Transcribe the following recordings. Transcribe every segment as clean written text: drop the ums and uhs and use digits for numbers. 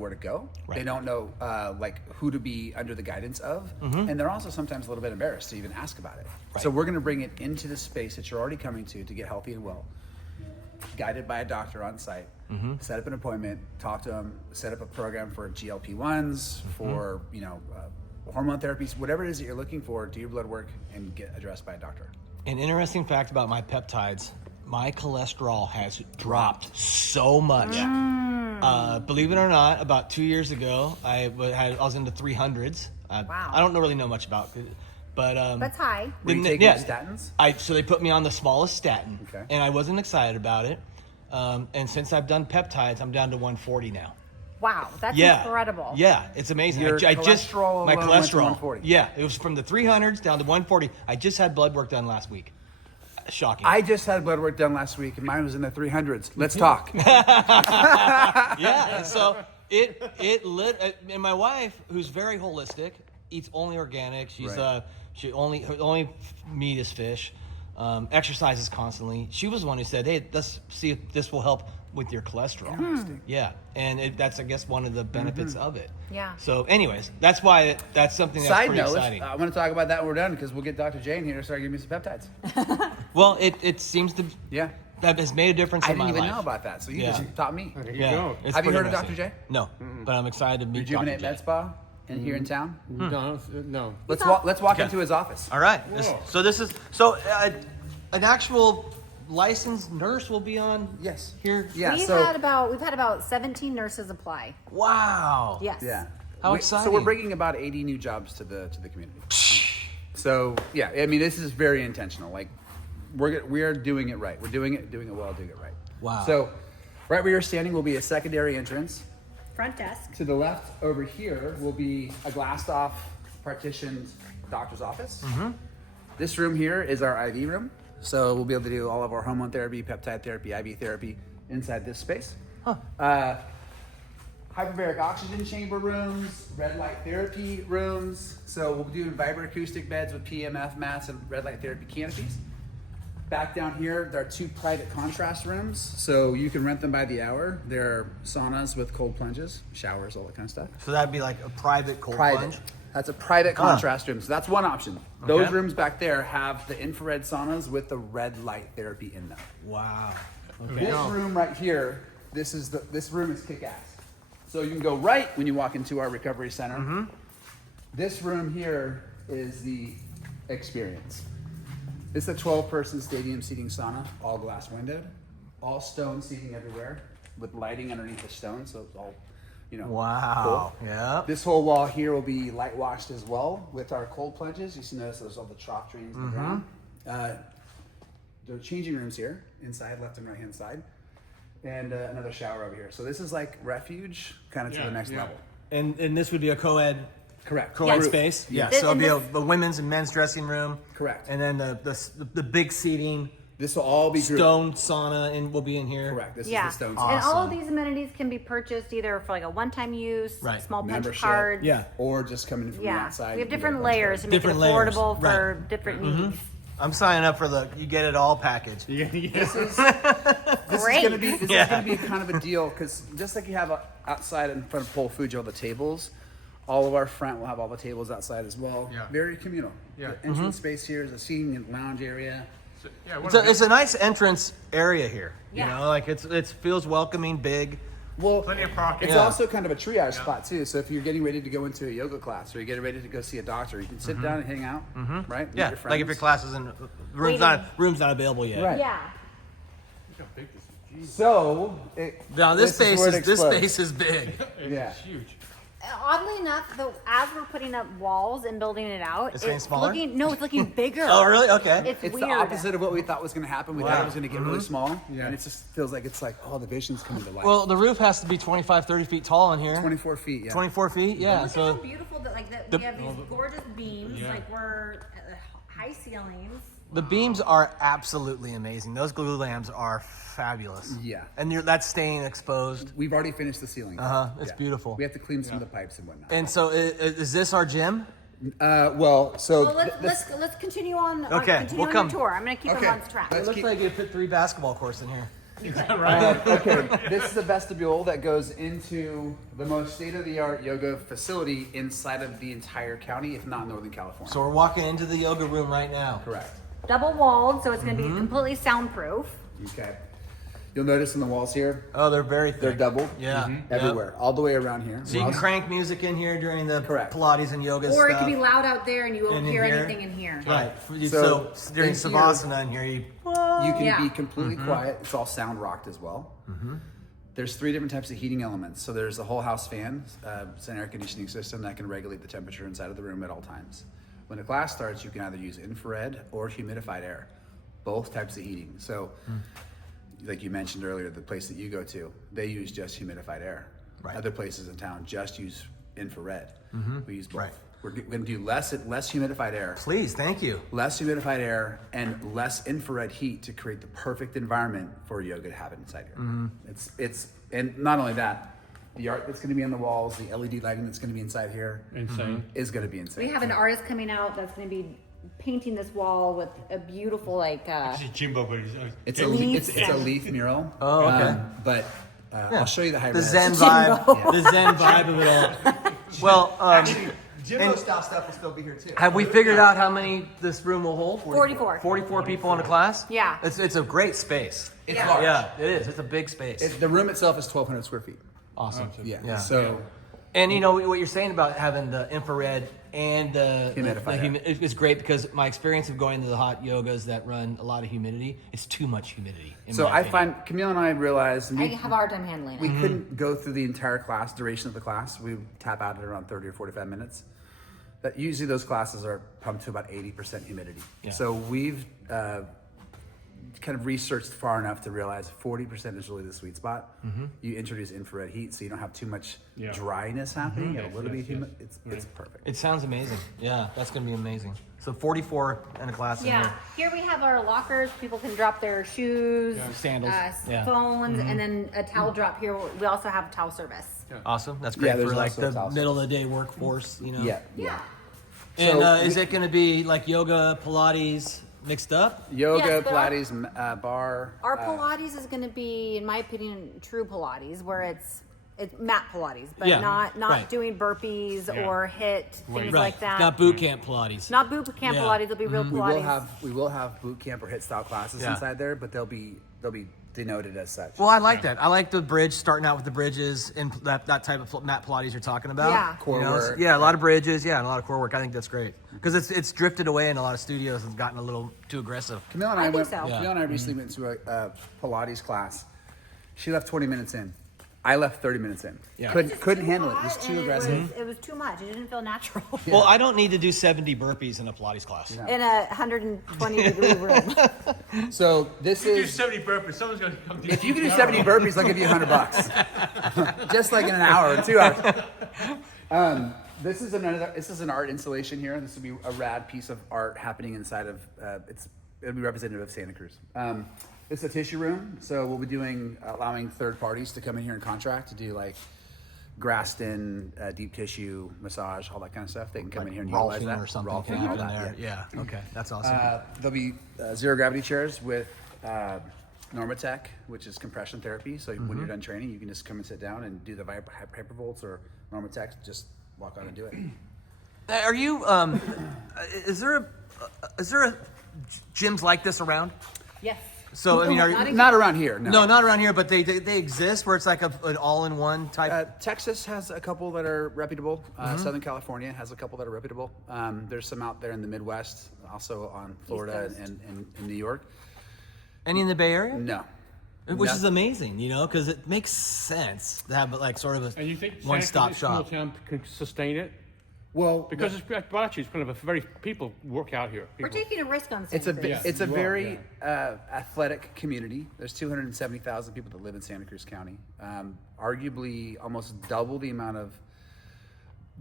where to go. Right. They don't know like who to be under the guidance of, and they're also sometimes a little bit embarrassed to even ask about it. Right. So we're going to bring it into the space that you're already coming to get healthy and well, guided by a doctor on site. Set up an appointment, talk to them, set up a program for GLP-1s, for hormone therapies, whatever it is that you're looking for. Do your blood work and get addressed by a doctor. An interesting fact about my peptides: my cholesterol has dropped so much. Believe it or not, about 2 years ago, I was in the 300s. Wow. I don't really know much about it, but That's high. Were you taking statins? So they put me on the smallest statin, Okay. and I wasn't excited about it. And since I've done peptides, I'm down to 140 now. Wow, that's incredible. Yeah, it's amazing. Your I just cholesterol my alone went to cholesterol. 140. Yeah, it was from the 300s down to 140. I just had blood work done last week. Shocking. I just had blood work done last week, and mine was in the 300s. Let's talk. Yeah, and so and my wife, who's very holistic, eats only organic. She's Right. her only meat is fish. Exercises constantly. She was the one who said, "Hey, let's see if this will help with your cholesterol." Interesting. Yeah, and that's I guess one of the benefits of it. Yeah. So, anyways, that's why that's something that's Side pretty note, exciting. I want to talk about that when we're done because we'll get Dr. J in here to start giving me some peptides. Well, it seems to Yeah. that has made a difference I in my didn't even life. know about that, so you Yeah. just taught me. There you Yeah, go. it's Have you pretty heard of interesting. Dr. J? No, but I'm excited to meet Rejuvenate Dr. J. Med Spa and here in town. No. Let's walk into his office. All right. Whoa. So this is an actual licensed nurse will be on. Yes. Here. Yeah. We've so had about 17 nurses apply. Wow. Yes. yeah. How So exciting. we're bringing about 80 new jobs to the community. So yeah, I mean this is very intentional. Like we are doing it right. We're doing it well, doing it right. Wow. So right where you're standing will be a secondary entrance. Front desk. To the left over here will be a glassed off partitioned doctor's office. This room here is our IV room. So we'll be able to do all of our hormone therapy, peptide therapy, IV therapy inside this space. Hyperbaric oxygen chamber rooms, red light therapy rooms. So we'll be doing vibroacoustic beds with PMF mats and red light therapy canopies. Back down here, there are 2 private contrast rooms. So you can rent them by the hour. There are saunas with cold plunges, showers, all that kind of stuff. So that'd be like a private cold Private. plunge. That's a private contrast room. So that's one option. Those Okay. rooms back there have the infrared saunas with the red light therapy in them. Wow. This room right here, this room is kick-ass. So you can go right when you walk into our recovery center. This room here is the experience. It's a 12-person stadium seating sauna, all glass windowed, all stone seating everywhere with lighting underneath the stone, so it's all, Wow. cool. Yeah. This whole wall here will be light washed as well with our cold plunges. You see, notice there's all the trough drains in the ground. There are changing rooms here, inside, left and right hand side, and another shower over here. So this is like refuge, kind of to the next level. And this would be a co-ed Correct. co-ed Yeah. space. Yeah. So it'd be And the women's and men's dressing room. Correct. And then the big seating, This will all be grouped. stone sauna, and will be in here. Correct. This Yeah. is the stone And sauna. all of these amenities can be purchased either for like a one-time use, Right. small punch Membership. cards. Yeah. Or just coming from the Yeah. outside. We have you get a different bunch of layers to make Different it layers. affordable for Right. different needs. I'm signing up for the you get it all package. This is Great. going to be kind of a deal because just like you have outside in front of Whole Foods, all the tables, all of our front will have all the tables outside as well. Yeah. Very communal. Yeah. The entrance space here is a seating and lounge area. It's a nice entrance area here. Yeah. You know, like it feels welcoming, big. Well, Plenty of parking. it's Yeah. also kind of a triage spot too. So if you're getting ready to go into a yoga class or you're getting ready to go see a doctor, you can sit down and hang out, right? Meet Yeah, your like if your friends. class isn't room's not available yet. Right. Yeah. Look how big this is. Jeez. So Now this is where it space this explodes. space is big. Yeah. It's huge. Oddly enough, though, as we're putting up walls and building it out, It's getting smaller? it's looking bigger. Oh really? Okay. It's It's weird. the opposite of what we thought was going to happen. We thought Wow. it was going to get really small, Yeah. and it just feels like it's like, oh, the vision's coming to life. Well, the roof has to be 25, 30 feet tall in here. 24 feet, yeah. 24 feet, yeah. Look So at how beautiful that The- we have these gorgeous beams, Yeah. like we're high ceilings. the beams are absolutely amazing. Those glue lamps are fabulous. Yeah. And that's staying exposed. We've already finished the ceiling. It's beautiful. We have to clean some of the pipes and whatnot. And so is this our gym? Well, Let's continue on. Okay, continue we'll on come. the tour. I'm going to keep Okay. them on track. Let's It looks keep- like you fit 3 basketball courts in here. Okay, this is the vestibule that goes into the most state-of-the-art yoga facility inside of the entire county, if not Northern California. So we're walking into the yoga room right now. Correct. Double walled, so it's going to be completely soundproof. Okay. You'll notice in the walls here, Oh, they're very thick. they're doubled. Yeah. Everywhere, all the way around here. So you can crank music in here during the Correct. Pilates and yoga Or stuff. it could be loud out there and you won't And in hear here? anything in here. Right. So, So during in here- Savasana in here, you... You can Yeah. be completely quiet. It's all sound rocked as well. There's 3 different types of heating elements. So there's the whole house fan. It's an air conditioning system that can regulate the temperature inside of the room at all times. When the class starts, you can either use infrared or humidified air. Both types of heating. So, like you mentioned earlier, the place that you go to, they use just humidified air. Right. Other places in town just use infrared. We use both. Right. We're going to do less humidified air. Please, thank you. Less humidified air and less infrared heat to create the perfect environment for yoga to happen inside here. It's and not only that, the art that's going to be on the walls, the LED lighting that's going to be inside here Insane. is going to be insane. We have an artist coming out that's going to be painting this wall with a beautiful, like, Jimbo, but It's a leaf mural. Oh, okay. But I'll show you the high The res. Zen vibe. The Zen vibe of it all. Well, Jimbo style stuff will still be here too. have we figured out how many this room will hold? 44. 44 people in a class? Yeah. It's a great space. It's Yeah. large. Yeah, it is. It's a big space. The room itself is 1,200 square feet. Awesome. Yeah. Yeah. So And you know what you're saying about having the infrared and the Humidifier. it's great because my experience of going to the hot yogas that run a lot of humidity, it's too much humidity. so I find Camille and I realized I have a hard time handling it. we couldn't go through the entire class duration of the class. We would tap out at around 30 or 45 minutes. That usually those classes are pumped to about 80% humidity. Yeah. So we've kind of researched far enough to realize 40% is really the sweet spot. You introduce infrared heat, so you don't have too much Yeah. dryness happening. And a little bit yes, humid. It's perfect. It sounds amazing. Yeah, that's going to be amazing. So 44 in a class in Yeah. here. Here we have our lockers. People can drop their shoes, Sandals. Yeah. phones, and then a towel drop here. We also have towel service. Awesome. That's Yeah, great there's for like also the a towel middle of the day workforce, you know. Yeah. And So is it going to be like yoga, Pilates mixed up? Yoga, Yes, but our- Pilates, bar. Our Pilates is going to be, in my opinion, true Pilates, where it's mat Pilates, but Yeah, not right. doing burpees Yeah. or hit things Right. like that. Not boot camp Pilates. Not boot camp Yeah. Pilates. It'll be real Pilates. we will have boot camp or hit style classes Yeah. inside there, but they'll be denoted as such. Well, I like that. I like the bridge, starting out with the bridges and that type of mat Pilates you're talking about. Yeah. Core work. Yeah, a lot of bridges. Yeah, and a lot of core work. I think that's great because it's drifted away in a lot of studios and gotten a little too aggressive. Camille and I I, think went. so. Camille and I recently went to a Pilates class. She left 20 minutes in. I left 30 minutes in. Yeah. Couldn't handle it. It was Hot, too and aggressive. It was too much. It didn't feel natural. Well, I don't need to do 70 burpees in a Pilates class. In a 120 degree room. So this You do is. 70 burpees. Someone's going to come to If you can do 70 burpees, I'll give you $100. Just like in an hour or 2 hours. This is an art installation here. This will be a rad piece of art happening inside of it'll be representative of Santa Cruz. It's a tissue room, so we'll be allowing third parties to come in here and contract to do like Graston, deep tissue, massage, all that kind of stuff. They can come in here and utilize Rolfing that. or something Rolfing, can all happen that, there. Yeah. Okay. That's awesome. There'll be zero gravity chairs with Normatec, which is compression therapy. So when you're done training, you can just come and sit down and do the hypervolts or Normatec. Just walk on and do it. Are you? Is there gyms like this around? Yes. So I mean, are Not you? in- Not around here. No. No, not around here, but they exist where it's like an all-in-one type. Texas has a couple that are reputable. Southern California has a couple that are reputable. There's some out there in the Midwest, also on Florida Coast. and New York. Any in the Bay Area? No. Which is amazing, you know, because it makes sense to have like sort of a And you think one-stop Santa shop. Cruz town can sustain it? Well, Because it's kind of a very people work out here. We're People. taking a risk on it's a Santa Cruz. Yeah, it's a you are, very athletic community. There's 270,000 people that live in Santa Cruz County. Arguably, almost double the amount of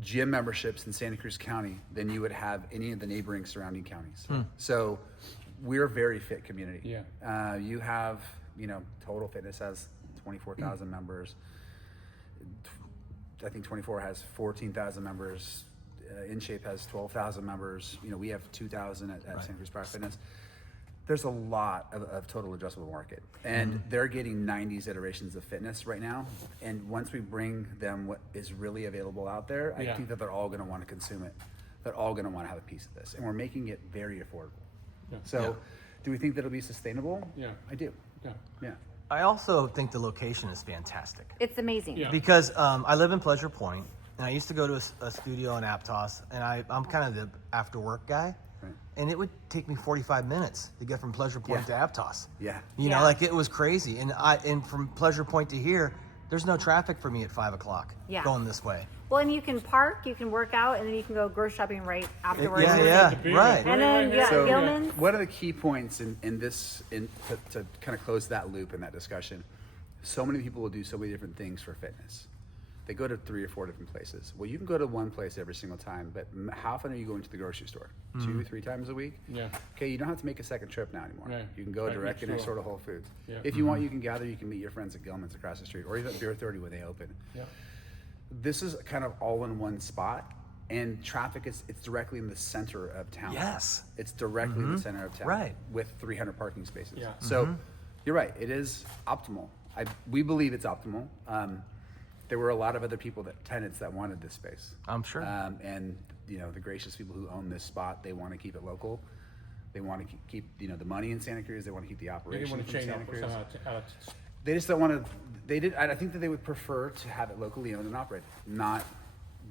gym memberships in Santa Cruz County than you would have any of the neighboring surrounding counties. So we're a very fit community. Yeah. You have, Total Fitness has 24,000 members. I think 24 has 14,000 members. InShape has 12,000 members. We have 2,000 at Santa Cruz Power Fitness. There's a lot of total addressable market, and they're getting 90s iterations of fitness right now. And once we bring them what is really available out there, I think that they're all going to want to consume it. They're all going to want to have a piece of this, and we're making it very affordable. Yeah. So, do we think that'll be sustainable? Yeah. I do. Yeah. Yeah. I also think the location is fantastic. It's amazing. Yeah. Because I live in Pleasure Point, and I used to go to a studio in Aptos, and I'm kind of the after work guy, Right. and it would take me 45 minutes to get from Pleasure Point Yeah. to Aptos. Yeah. You know, Yeah. like it was crazy, and from Pleasure Point to here, there's no traffic for me at 5 o'clock Yeah. going this way. Well, and you can park, you can work out, and then you can go grocery shopping right afterwards. Yeah, The beer, right. And then, yeah, So, Gilman's. one of the key points to kind of close that loop in that discussion, so many people will do so many different things for fitness. They go to 3 or 4 different places. Well, you can go to one place every single time, but how often are you going to the grocery store? 2, 3 times a week? Yeah. Okay, you don't have to make a second trip now anymore. Right. You can go Right, directly next sure. door to Whole Foods. Yeah. If you want, you can gather, you can meet your friends at Gilman's across the street, or even at Beer 30 when they open. Yeah. This is kind of all in one spot, and traffic it's directly in the center of town. Yes. It's directly in the center of town. Right. With 300 parking spaces. Yeah. So you're right, it is optimal. We believe it's optimal. There were a lot of other tenants that wanted this space. I'm sure. And the gracious people who own this spot, they want to keep it local. They want to keep the money in Santa Cruz. They want to keep the They operation didn't want from to chain Santa up Cruz. out of They just don't want to. I think that they would prefer to have it locally owned and operated, not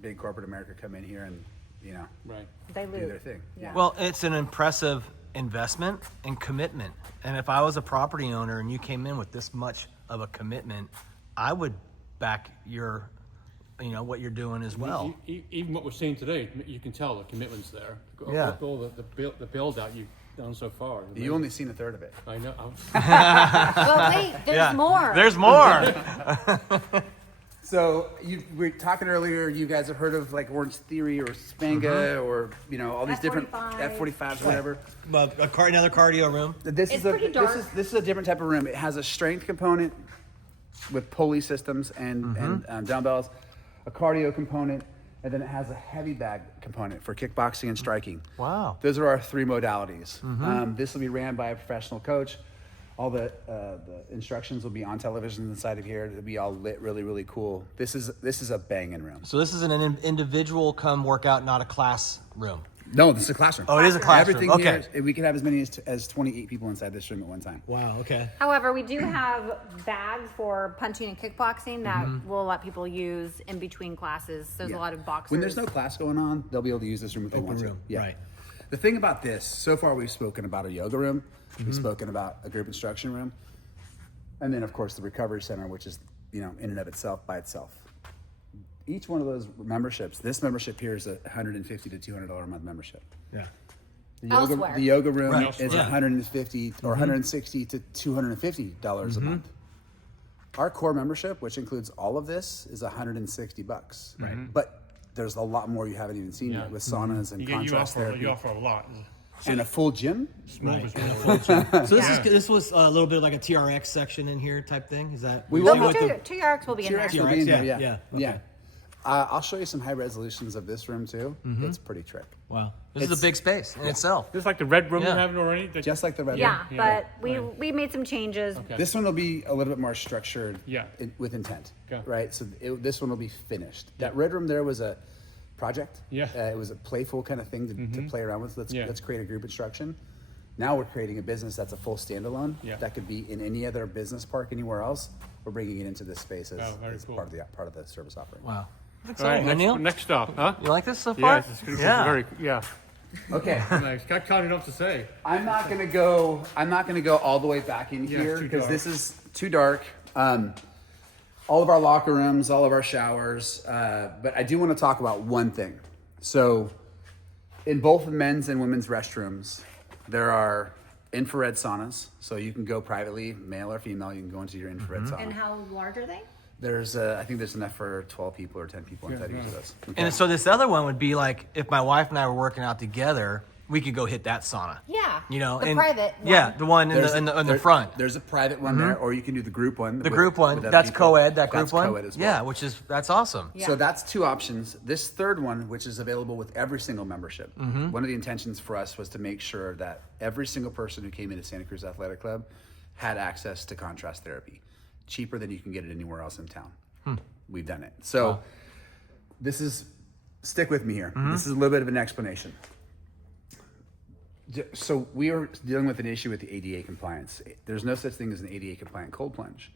big corporate America come in here and right. do their thing. Yeah. Well, it's an impressive investment and commitment. And if I was a property owner and you came in with this much of a commitment, I would back your, what you're doing as well. Even what we're seeing today, you can tell the commitment's there. Yeah. All the build out you've done so far. You only seen a third of it. I know. Well, wait, there's more. There's more. So we were talking earlier. You guys have heard of like Orange Theory or Spanga or all these different F45s. F45s, whatever. Another cardio room. This It's is a pretty dark. This is a different type of room. It has a strength component with pulley systems and dumbbells, a cardio component, and then it has a heavy bag component for kickboxing and striking. Wow. Those are our 3 modalities. This will be ran by a professional coach. All the instructions will be on television inside of here. It'll be all lit really, really cool. This is a banging room. So this is an individual come workout, not a class room. No, this is a classroom. Oh, it is a classroom. Everything Okay. here, we can have as many as 28 people inside this room at one time. Wow. Okay. However, we do have bags for punching and kickboxing that will let people use in between classes. There's a lot of boxers. When there's no class going on, they'll be able to use this room if they Open want room, to. Yeah. right. The thing about this, so far we've spoken about a yoga room, we've spoken about a group instruction room, and then of course the recovery center, which is in and of itself by itself. Each one of those memberships, this membership here is a $150 to $200 a month membership. Yeah. Elsewhere. The yoga room Right. is Yeah. $150 or $160 to $250 a month. Our core membership, which includes all of this, is $160. Right. But there's a lot more you haven't even seen yet with saunas and contrast therapy You offer a lot. and a full gym. So this was a little bit like a TRX section in here type thing. Is that We No, will- two yards will be in there. TRX will be in TRX, there, yeah, yeah. okay. I'll show you some high resolutions of this room too. It's pretty trick. Wow. This is It's- a big space in itself. Just like the red room Yeah. you're having already. Just like the red Yeah, room. but we made some changes. Okay. This one will be a little bit more structured Yeah. with intent. Okay. Right? So this one will be finished. That red room there was a project. Yeah. It was a playful kind of thing to play around with. Yeah. Let's create a group instruction. Now we're creating a business that's a full standalone Yeah. that could be in any other business park anywhere else. We're bringing it into this space as, Oh, very as cool. part of the service offering. Wow. All Exciting. right, Neil? next stop, huh? You like this so far? Yeah, it's very, yeah. Okay. Nice. Got counted up to say. I'm not gonna go all the way back in Yeah, it's here too because dark. this is too dark. All of our locker rooms, all of our showers, but I do want to talk about one thing. So, in both men's and women's restrooms, there are infrared saunas. So you can go privately, male or female. You can go into your infrared sauna. And how large are they? I think there's enough for 12 people or 10 people inside each of those. Okay. And so this other one would be like if my wife and I were working out together, we could go hit that sauna. Yeah. You know, the and private one. yeah, the one in the front. There's a private one there, or you can do the group one. The with- group one, with other that's people. co-ed, that group That's one. co-ed as well. Yeah, that's awesome. Yeah. So that's 2 options. This third one, which is available with every single membership, one of the intentions for us was to make sure that every single person who came into Santa Cruz Athletic Club had access to contrast therapy, cheaper than you can get it anywhere else in town. We've done it. So this is, stick with me here. This is a little bit of an explanation. So we are dealing with an issue with the ADA compliance. There's no such thing as an ADA compliant cold plunge.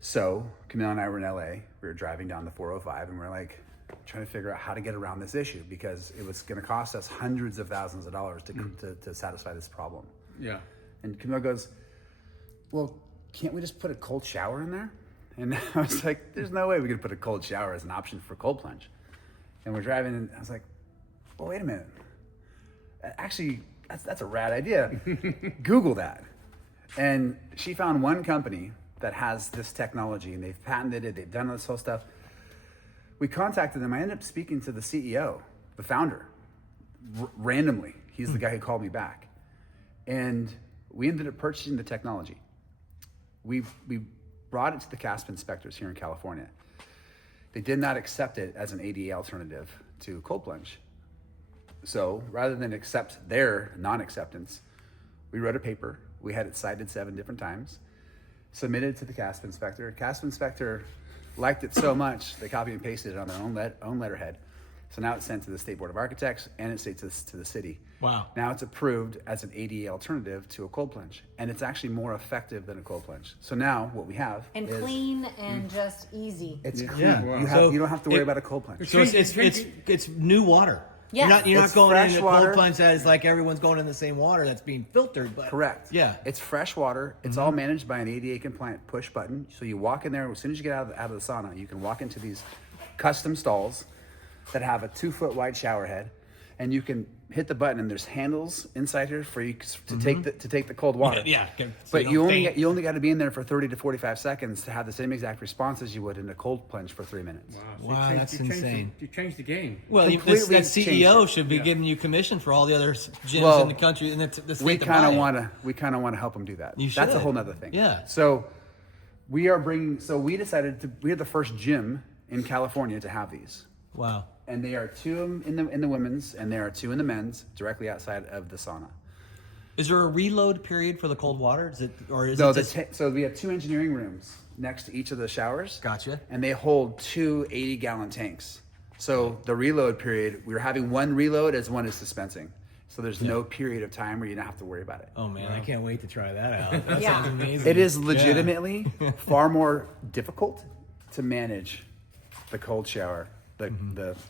So Camille and I were in LA. We were driving down the 405 and we're like trying to figure out how to get around this issue because it was going to cost us hundreds of thousands of dollars to satisfy this problem. Yeah. And Camille goes, well, can't we just put a cold shower in there? And I was like, there's no way we could put a cold shower as an option for cold plunge. And we're driving and I was like, well, wait a minute. Actually, that's a rad idea. Google that. And she found one company that has this technology and they've patented it. They've done this whole stuff. We contacted them. I ended up speaking to the CEO, the founder, randomly. He's the guy who called me back. And we ended up purchasing the technology. We brought it to the CASP inspectors here in California. They did not accept it as an ADA alternative to cold plunge. So rather than accept their non-acceptance, we wrote a paper. We had it cited 7 different times, submitted it to the CASP inspector. CASP inspector liked it so much, they copy and pasted it on their own letterhead. So now it's sent to the State Board of Architects and it's sent to the city. Wow. Now it's approved as an ADA alternative to a cold plunge. And it's actually more effective than a cold plunge. So now what we have And is clean and just easy. it's clean. Yeah. Wow. You don't have to worry about a cold plunge. So it's new water. Yes. You're not It's going fresh into water. cold plunge that is like everyone's going in the same water that's being filtered. But Correct. Yeah. It's fresh water. It's all managed by an ADA compliant push button. So you walk in there, as soon as you get out of the sauna, you can walk into these custom stalls that have a 2-foot wide shower head. And you can hit the button and there's handles inside here for you to take the cold water. Yeah. So But you don't faint. you only got to be in there for 30 to 45 seconds to have the same exact response as you would in a cold plunge for 3 minutes. Wow, that's insane. You changed the game. Well, Completely that changed CEO it. should be giving you commission for all the other gyms Well, in the country and the state We to kind buy of it. want to help them do that. You That's a should. whole nother thing. Yeah. So we decided we're the first gym in California to have these. Wow. And they are 2 in the women's and there are 2 in the men's directly outside of the sauna. Is there a reload period for the cold water? Is it So just... so we have 2 engineering rooms next to each of the showers. Gotcha. And they hold 2 80-gallon tanks. So the reload period, we're having one reload as one is dispensing. So there's no period of time where you don't have to worry about it. Oh man, I can't wait to try that out. That Yeah. sounds amazing. It is legitimately far more difficult to manage the cold shower.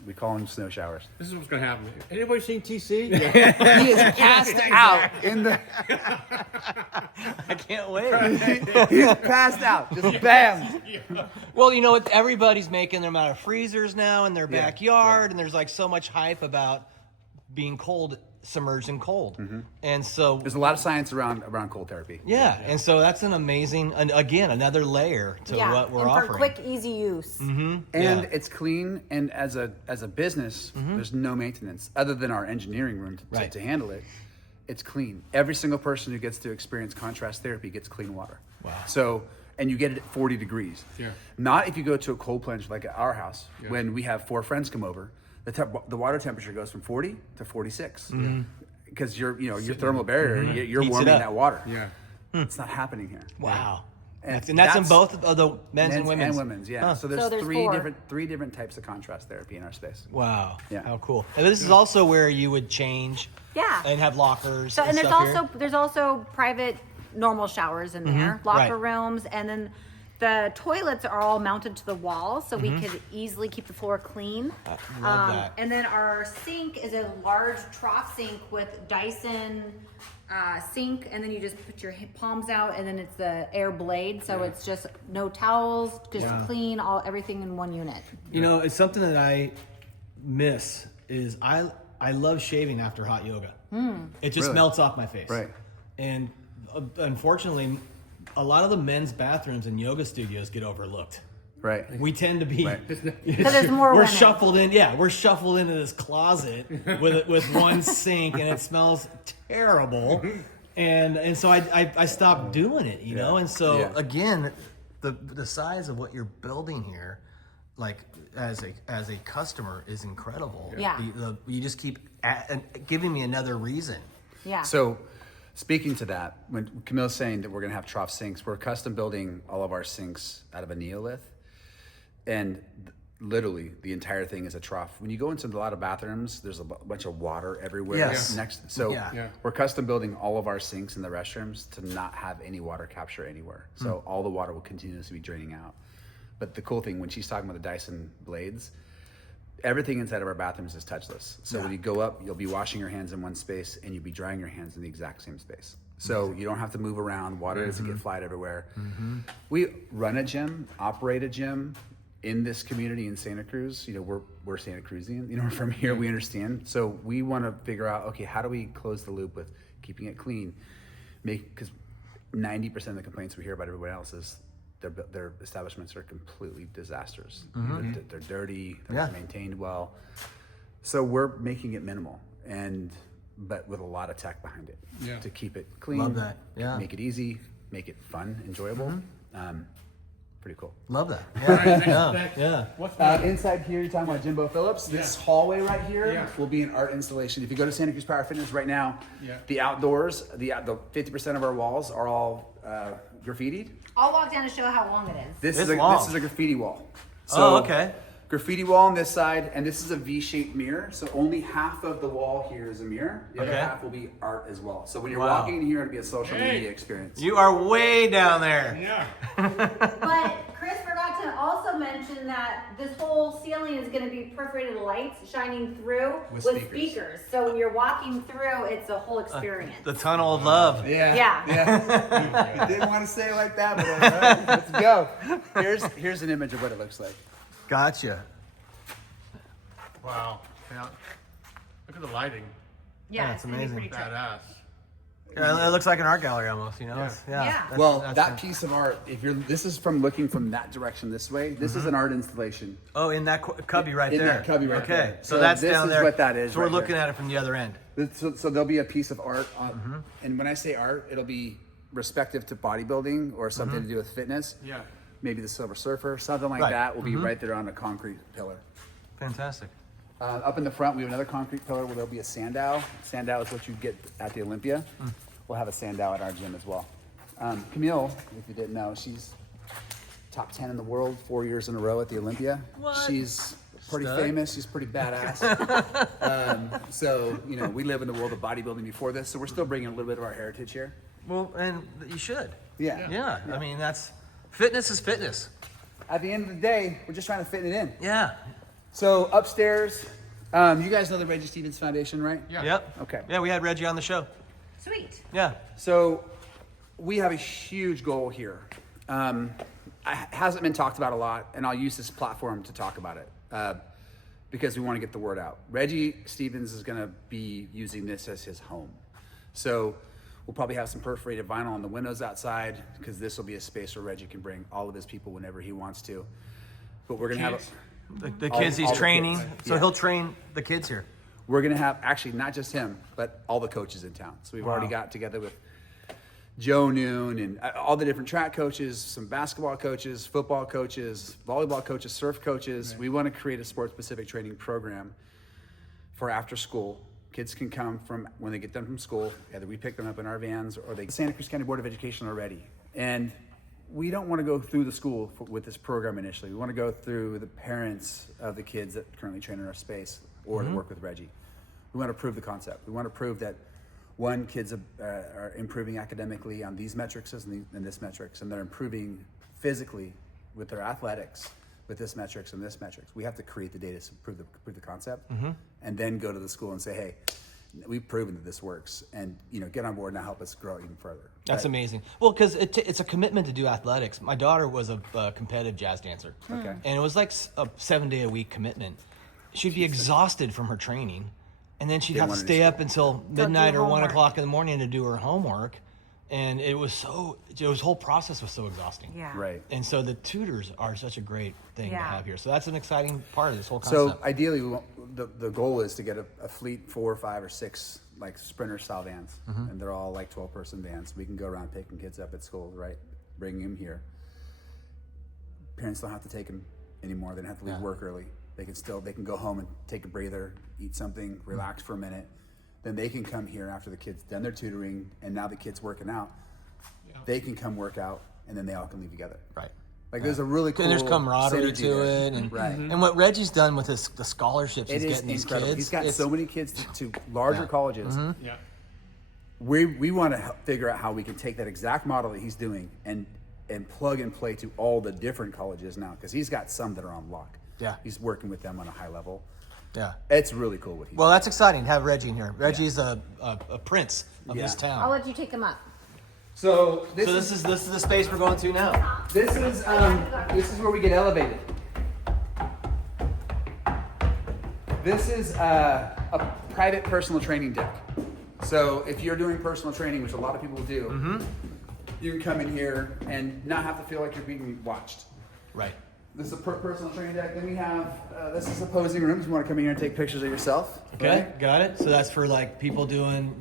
We call them snow showers. This is what's going to happen. Anybody seen TC? He is passed out in the. I can't wait. He's passed out. Just bam. Well, you know what? Everybody's making them out of freezers now in their backyard, and there's like so much hype about being cold, submerged in cold, and so There's a lot of science around cold therapy. yeah, and so that's an amazing, and again, another layer to what we're and offering. for quick, easy use. And it's clean. And as a business, there's no maintenance other than our engineering room to handle it. It's clean. Every single person who gets to experience contrast therapy gets clean water. Wow. So, and you get it at 40 degrees. Yeah. Not if you go to a cold plunge like at our house when we have 4 friends come over. The water temperature goes from 40 to 46 because your thermal barrier, you're Heats it warming up. that water. Yeah. It's not happening here. Wow. And And that's in that's both of the men's and women's. yeah. Huh. So there's, So there's 3 4. different types of contrast therapy in our space. Wow. Yeah. How cool. And this is also where you would change. Yeah. And have lockers. So, and there's stuff here. there's also private normal showers in there, locker Right. rooms, and then the toilets are all mounted to the wall, so we could easily keep the floor clean. love that. And then our sink is a large trough sink with Dyson sink, and then you just put your palms out, and then it's the air blade, so it's just no towels, just clean everything in one unit. You know, it's something that I miss is I love shaving after hot yoga. It just Really? melts off my face. Right. And unfortunately, a lot of the men's bathrooms and yoga studios get overlooked. Right. We tend to be Right. Because there's more we're women. shuffled in. Yeah, we're shuffled into this closet with one sink, and it smells terrible. And so I stopped doing it, you know. And so Yeah. again, the size of what you're building here, like as a customer, is incredible. Yeah. You just keep giving me another reason. Yeah. So, speaking to that, when Camille's saying that we're going to have trough sinks, we're custom building all of our sinks out of a neolith, and literally the entire thing is a trough. When you go into a lot of bathrooms, there's a bunch of water everywhere. Yes. Next, so Yeah. we're custom building all of our sinks in the restrooms to not have any water capture anywhere. So all the water will continuously be draining out. But the cool thing, when she's talking about the Dyson blades, everything inside of our bathrooms is touchless. So when you go up, you'll be washing your hands in one space and you'll be drying your hands in the exact same space. So you don't have to move around. Water doesn't get flied everywhere. We run a gym, operate a gym in this community in Santa Cruz. You know, we're Santa Cruzian. You know, we're from here. We understand. So we want to figure out, okay, how do we close the loop with keeping it clean? Because 90% of the complaints we hear about everybody else is their establishments are completely disasters. They're dirty, they're not maintained well. So we're making it minimal, but with a lot of tech behind it to keep it clean. Love that. Yeah. Make it easy, make it fun, enjoyable. Pretty cool. Love that. Yeah. What's Inside here, you're talking about Jimbo Phillips. This hallway right here Yeah. will be an art installation. If you go to Santa Cruz Power Fitness right now, the outdoors, the 50% of our walls are all graffitied. I'll walk down to show how long it is. This It's is long. a graffiti wall. Oh, okay. Graffiti wall on this side, and this is a V-shaped mirror. So only half of the wall here is a mirror. The other Okay. half will be art as well. So when you're Wow. walking in here, it'll be a social media experience. You are way down there. Yeah. But Chris forgot to also mention that this whole ceiling is going to be perforated lights shining through With with speakers. speakers. So when you're walking through, it's a whole experience. The tunnel of love. Yeah. Didn't want to say it like that, but all right, let's go. Here's an image of what it looks like. Gotcha. Wow. Yeah. Look at the lighting. Yeah, it's it's going to be amazing. pretty tricky. Badass. Yeah, it looks like an art gallery almost, you know? It's- Yeah. that's- Well, that's that good. piece of art, this is from looking from that direction this way. This is an art installation. Oh, in that cubby right In there. that cubby right okay. there. So So that's this down is there. what that is So we're right looking here. at it from the other end. So there'll be a piece of art, and when I say art, it'll be respective to bodybuilding or something to do with fitness. Yeah. Maybe the Silver Surfer, something like Right. that will be right there on a concrete pillar. Fantastic. Up in the front, we have another concrete pillar where there'll be a sandow. Sandow is what you get at the Olympia. We'll have a sandow at our gym as well. Camille, if you didn't know, she's top 10 in the world 4 years in a row at the Olympia. What? She's pretty Stud. famous. She's pretty badass. So, you know, we live in the world of bodybuilding before this, so we're still bringing a little bit of our heritage here. Well, and you should. Yeah. Yeah. I mean, fitness is fitness. At the end of the day, we're just trying to fit it in. Yeah. So upstairs, you guys know the Reggie Stevens Foundation, right? Yeah. Yep. Okay. Yeah, we had Reggie on the show. Sweet. Yeah. So we have a huge goal here. Hasn't been talked about a lot, and I'll use this platform to talk about it because we want to get the word out. Reggie Stevens is going to be using this as his home. So we'll probably have some perforated vinyl on the windows outside because this will be a space where Reggie can bring all of his people whenever he wants to. But we're going to have... The kids he's all the training, kids. so Yeah. he'll train the kids here. We're going to have, actually, not just him, but all the coaches in town. So we've already got together with Joe Noon and all the different track coaches, some basketball coaches, football coaches, volleyball coaches, surf coaches. We want to create a sports-specific training program for after school. Kids can come from when they get done from school, either we pick them up in our vans or they Santa Cruz County Board of Education already. And we don't want to go through the school with this program initially. We want to go through the parents of the kids that currently train in our space or that work with Reggie. We want to prove the concept. We want to prove that one, kids are improving academically on these metrics and this metrics, and they're improving physically with their athletics with this metrics and this metrics. We have to create the data to prove the concept, and then go to the school and say, hey, we've proven that this works, and get on board and help us grow even further. That's But- amazing. Well, because it's a commitment to do athletics. My daughter was a competitive jazz dancer. Okay. And it was like a 7-day-a-week commitment. She'd be exhausted from her training, and then she'd Didn't have to want to stay do up until midnight or 1 homework. o'clock in the morning to do her homework. and this whole process was so exhausting. Yeah. Right. And so the tutors are such a great thing to Yeah. have here. So that's an exciting part of this whole So concept. ideally, the goal is to get a fleet 4 or 5 or 6 like sprinter style vans, and they're all like 12-person vans. We can go around picking kids up at schools, right? Bringing them here. Parents don't have to take them anymore. They don't have to leave work early. They can go home and take a breather, eat something, relax for a minute. Then they can come here after the kids done their tutoring, and now the kids working out. They can come work out, and then they all can leave together. Right. Like there's a really cool And there's camaraderie synergy to there. it, and Right. and what Reggie's done with the scholarships It he's is getting these incredible. kids. He's gotten it's- so many kids to larger colleges. Yeah. We want to figure out how we can take that exact model that he's doing and plug and play to all the different colleges now, because he's got some that are on lock. Yeah. He's working with them on a high level. Yeah. It's really cool what he's Well, that's exciting to have Reggie in here. Reggie's a prince of this Yeah. I'll town. let you take them up. So So this is the space we're going to now. this is where we get elevated. This is a private personal training deck. So if you're doing personal training, which a lot of people do, you can come in here and not have to feel like you're being watched. Right. This is a personal training deck. Then we have this is a posing room. If you want to come in here and take pictures of yourself. Okay, right? got it. So that's for like people doing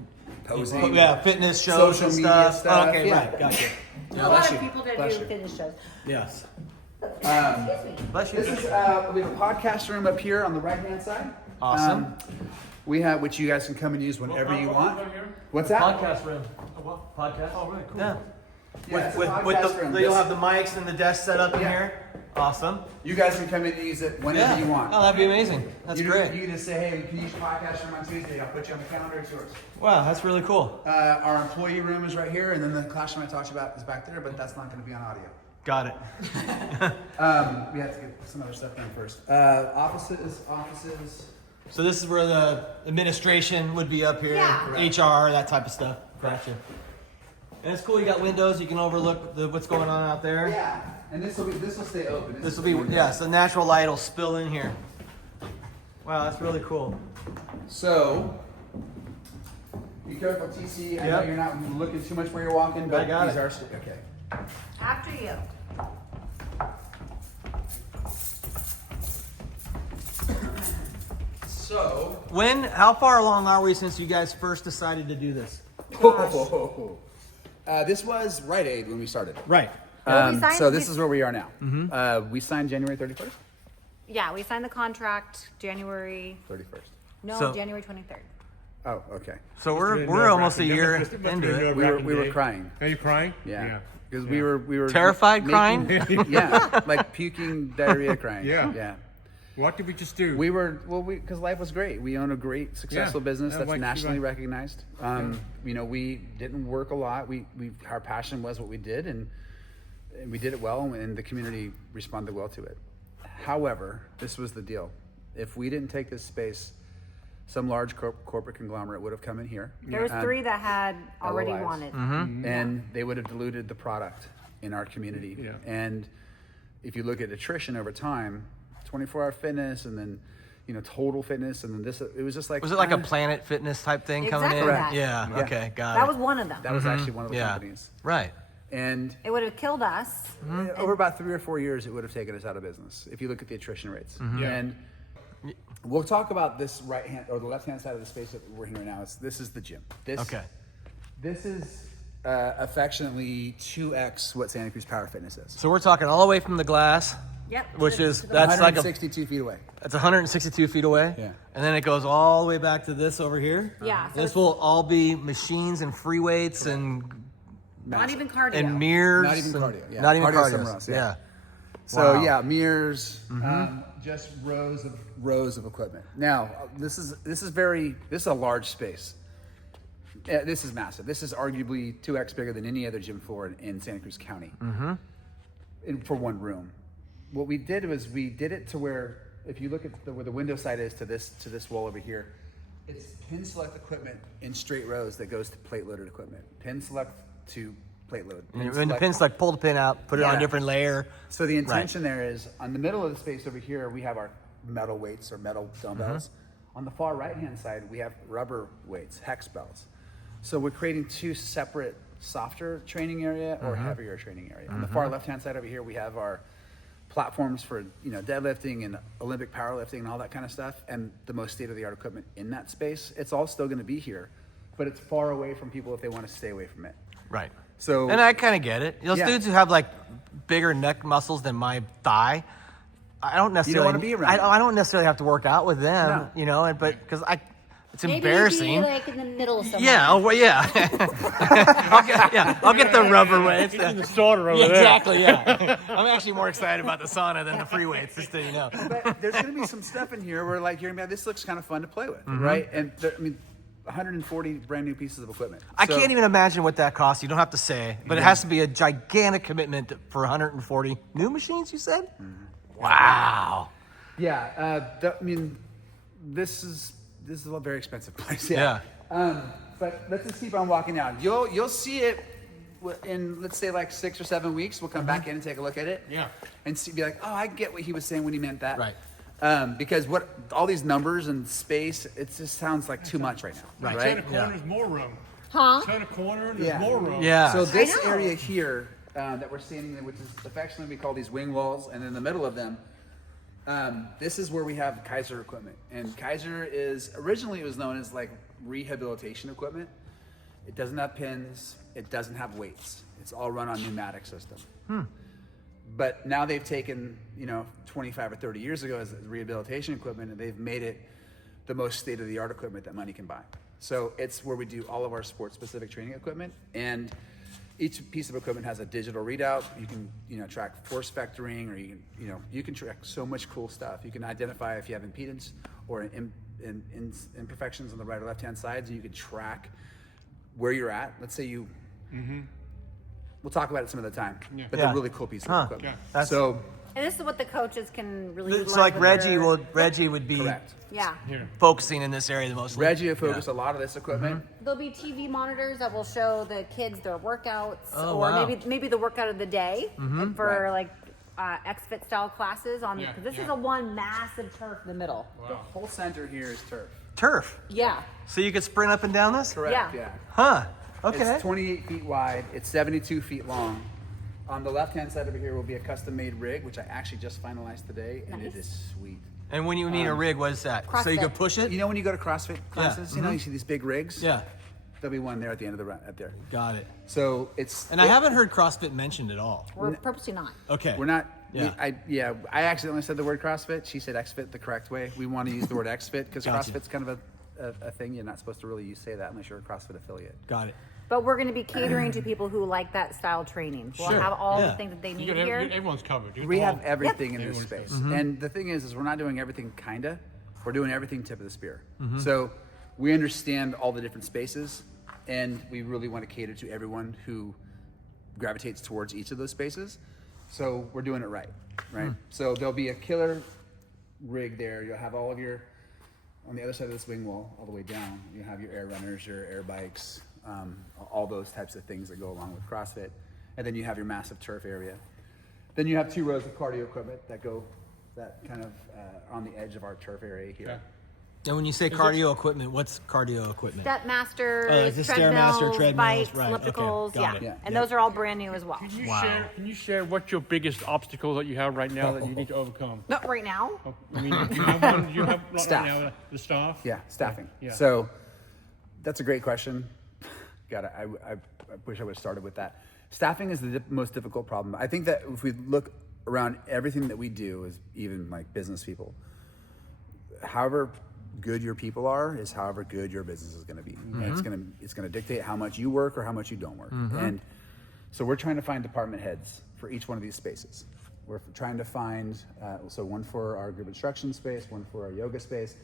Posing. yeah, fitness shows Social and media stuff. stuff, Okay, yeah. right, gotcha. A lot of people that Bless do you. fitness shows. Yes. Excuse me. Bless you. This is we have a podcast room up here on the right hand side. Awesome. We have which you guys can come and use whenever you want. What's that? Podcast room. What? Podcast. Oh, really cool. Yeah. Yeah, it's a With podcast room. you'll This- have the mics and the desk set up in Yeah. here. Awesome. You guys can come in and use it whenever Yeah. you want. Oh, that'd be amazing. That's you, great. You can just say, hey, can you use your podcast room on Tuesday? I'll put you on the calendar. It's yours. Wow, that's really cool. Our employee room is right here, and then the classroom I talked about is back there, but that's not going to be on audio. Got it. We have to get some other stuff done first. Offices. So this is where the administration would be up here, Yeah. HR, that type of stuff. Gotcha. And it's cool. You got windows. You can overlook what's going on out there. Yeah, and this will stay open. This will be so natural light will spill in here. Wow, that's really cool. So, be careful, TC. I know Yep. you're not looking too much where you're walking, but I got these it. are okay. After you. So, How far along are we since you guys first decided to do this? this was Rite Aid when we started. Right. Well, we signed- So this we- is where we are now. We signed January 31st. Yeah, we signed the contract January. 31st. No, So- January 23rd. Oh, okay. So we're Nerve-wracking. almost a year Must have been into it. nerve-wracking We were day. crying. Are you crying? Yeah. Because we were Terrified crying? Yeah, like puking, diarrhea crying. Yeah. Yeah. What did we just do? We were because life was great. We own a great, successful Yeah. business Yeah, that's like- nationally recognized. You know, we didn't work a lot. We our passion was what we did, and we did it well, and the community responded well to it. However, this was the deal: if we didn't take this space, some large corporate conglomerate would have come in here. There was 3 that had already LOIs. wanted. And they would have diluted the product in our community. Yeah. And if you look at attrition over time, 24-hour fitness, and then total fitness, and then this, it was just like, Was it like a Planet Fitness type thing coming in? Exactly that. Yeah. Yeah. Okay. Got That it. was one of them. that was actually one of the yeah. companies. Right. And It would have killed us. over about 3 or 4 years, it would have taken us out of business if you look at the attrition rates. Yeah. And we'll talk about this right hand or the left hand side of the space that we're in right now. This is the gym. Okay. This is affectionately 2x what Santa Cruz Power Fitness is. So we're talking all the way from the glass, Yep. which is To the- that's like 162 feet away. that's 162 feet away. Yeah. And then it goes all the way back to this over here. Yeah, so This it's- will all be machines and free weights and Not even cardio. mirrors. Not even and- cardio, yeah. Not even Cardio's cardio. somewhere else, yeah. Yeah. So Wow. yeah, mirrors, just rows of equipment. Now this is a large space. Yeah, this is massive. This is arguably 2x bigger than any other gym floor in Santa Cruz County. For one room. What we did was we did it to where if you look at where the window side is to this wall over here, it's pin select equipment in straight rows that goes to plate loaded equipment. Pin select to plate load. Pin And the select- pin's like pull the pin out, put it on Yeah. a different layer. So the intention there is on the middle of the space over here, we have our metal weights or metal dumbbells. On the far right hand side, we have rubber weights, hex bells. So we're creating 2 separate softer training area or heavier training area. On the far left-hand side over here, we have our platforms for deadlifting and Olympic powerlifting and all that kind of stuff, and the most state-of-the-art equipment in that space. It's all still going to be here, but it's far away from people if they want to stay away from it. Right. So, And I kind of get it. Those Yeah. dudes who have like bigger neck muscles than my thigh, I don't necessarily wanna be around them. I don't necessarily have to work out with them, No. but because it's Maybe embarrassing. you'd be like in the middle somewhere. Yeah, oh well, yeah. I'll get the rubber weights. He's in the starter over Yeah, there. exactly, yeah. I'm actually more excited about the sauna than the free weights, just so you know. but there's going to be some stuff in here where like you're going to be like, this looks kind of fun to play with, Mm-hmm. right? And 140 brand new pieces of equipment. I So- can't even imagine what that costs. You don't have to say, but it has to be a gigantic commitment for 140 new machines, you said? Wow. Yeah, this is a very expensive place. Yeah. But let's just keep on walking down. You'll see it in, let's say, like 6 or 7 weeks. We'll come back in and take a look at it. Yeah. And be like, oh, I get what he was saying when he meant that. Right. Because all these numbers and space, it just sounds like too much right now. Right. Turn a corner, there's more room. Huh? Turn a corner, there's Yeah. more room. Yeah. So this know. area here that we're standing in, which is affectionately we call these wing walls, and in the middle of them, this is where we have Kaiser equipment. And Kaiser is, originally it was known as like rehabilitation equipment. It doesn't have pins. It doesn't have weights. It's all run on pneumatic system. But now they've taken, 25 or 30 years ago as rehabilitation equipment, and they've made it the most state-of-the-art equipment that money can buy. So it's where we do all of our sports-specific training equipment, and each piece of equipment has a digital readout. You can, track force vectoring, or you can track so much cool stuff. You can identify if you have impedance or imperfections on the right or left-hand sides, and you can track where you're at. Let's say you. We'll talk about it some other time, but they're Yeah. really cool pieces Huh. of equipment. Yeah. That's- So And this is what the coaches can really utilize. So like with Reggie would be correct. Yeah. Here. focusing in this area the most. Reggie will focus a lot of this equipment. There'll be TV monitors that will show the kids their workouts, Oh, or wow. maybe the workout of the day, and for Right. like XFit style classes on. Yeah, Cause this is yeah. a one massive turf in the middle. The whole center here is turf. Turf. Yeah. So you could sprint up and down this? Correct. Yeah. Yeah. Huh. Okay. It's 28 feet wide. It's 72 feet long. On the left-hand side over here will be a custom-made rig, which I actually just finalized today, and it Nice. is sweet. And when you mean a rig, what is that? So you CrossFit. can push it? You know when you go to CrossFit classes, you see these big rigs? Yeah. There'll be one there at the end of the run, up there. Got it. So it's. And I haven't heard CrossFit mentioned at all. We're purposely not. Okay. We're not. Yeah. I accidentally said the word CrossFit. She said XFit the correct way. We want to use the word XFit because Gotcha. CrossFit's kind of a thing. You're not supposed to really say that unless you're a CrossFit affiliate. Got it. But we're going to be catering to people who like that style training. We'll Sure. have all Yeah. the things that they You need got here. everyone's covered. You got We the have whole- everything in this Everyone's space. And the thing is we're not doing everything kinda. We're doing everything tip of the spear. So we understand all the different spaces, and we really want to cater to everyone who gravitates towards each of those spaces. So we're doing it right? So there'll be a killer rig there. You'll have all of your, on the other side of this wing wall, all the way down, you have your air runners, your air bikes, all those types of things that go along with CrossFit. And then you have your massive turf area. Then you have 2 rows of cardio equipment that kind of on the edge of our turf area here. Okay. And when you say cardio equipment, what's cardio equipment? Step masters, Oh, it's a treadmills, Stairmaster, treadmills, bikes, right, okay, ellipticals, got yeah. it. Yeah. And those are all brand new as well. Wow. Can you share what's your biggest obstacle that you have right now that you need to overcome? Not right now. I mean, do you have one? Do you have like Staff. right now the staff? Yeah, staffing. Yeah. So that's a great question. God, I wish I would have started with that. Staffing is the most difficult problem. I think that if we look around everything that we do as even like business people, however good your people are is however good your business is going to be. And it's going to dictate how much you work or how much you don't work. And so we're trying to find department heads for each one of these spaces. We're trying to find so one for our group instruction space, one for our yoga space,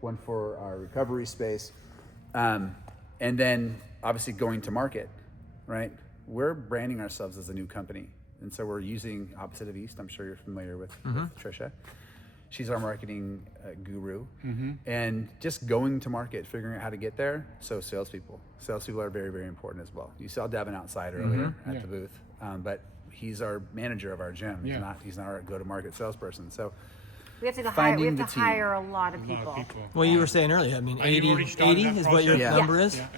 one for our recovery space, and then obviously going to market, right? We're branding ourselves as a new company, and so we're using Opposite of East. I'm sure you're familiar with Trisha. She's our marketing guru, and just going to market, figuring out how to get there. So salespeople are very, very important as well. You saw Devin outside earlier at the booth, but he's our manager of our gym. Yeah. He's not our go-to-market salesperson. So We have to Finding the team. hire a lot of A lot people. of people. Well, you were saying earlier, I mean, You've 80, already started 80 that is what your process? number is? Yeah.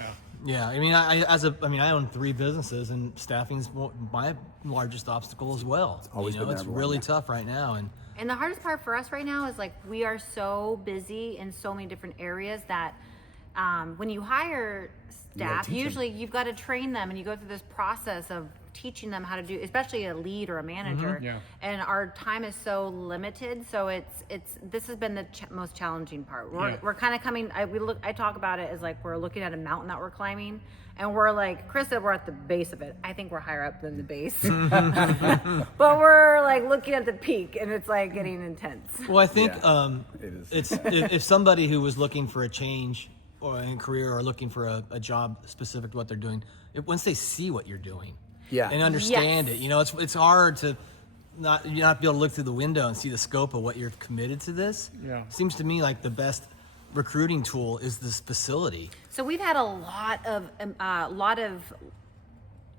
Yeah, I mean, I own 3 businesses, and staffing's my largest obstacle as well. always been the it's number one, really yeah. tough right now, And the hardest part for us right now is like we are so busy in so many different areas that when you hire staff, teach 'em. usually you've got to train them, and you go through this process of teaching them how to do, especially a lead or a manager. Yeah. And our time is so limited, so this has been the most challenging part. We're kind of coming. I talk about it as like we're looking at a mountain that we're climbing, and we're like Chris said, we're at the base of it. I think we're higher up than the base, but we're like looking at the peak, and it's like getting intense. Well, I think it is. it's if somebody who was looking for a change or in career or looking for a job specific to what they're doing, once they see what you're doing, Yeah. and understand Yes. it, it's hard to not be able to look through the window and see the scope of what you're committed to this. Yeah. Seems to me like the best recruiting tool is this facility. So we've had a lot of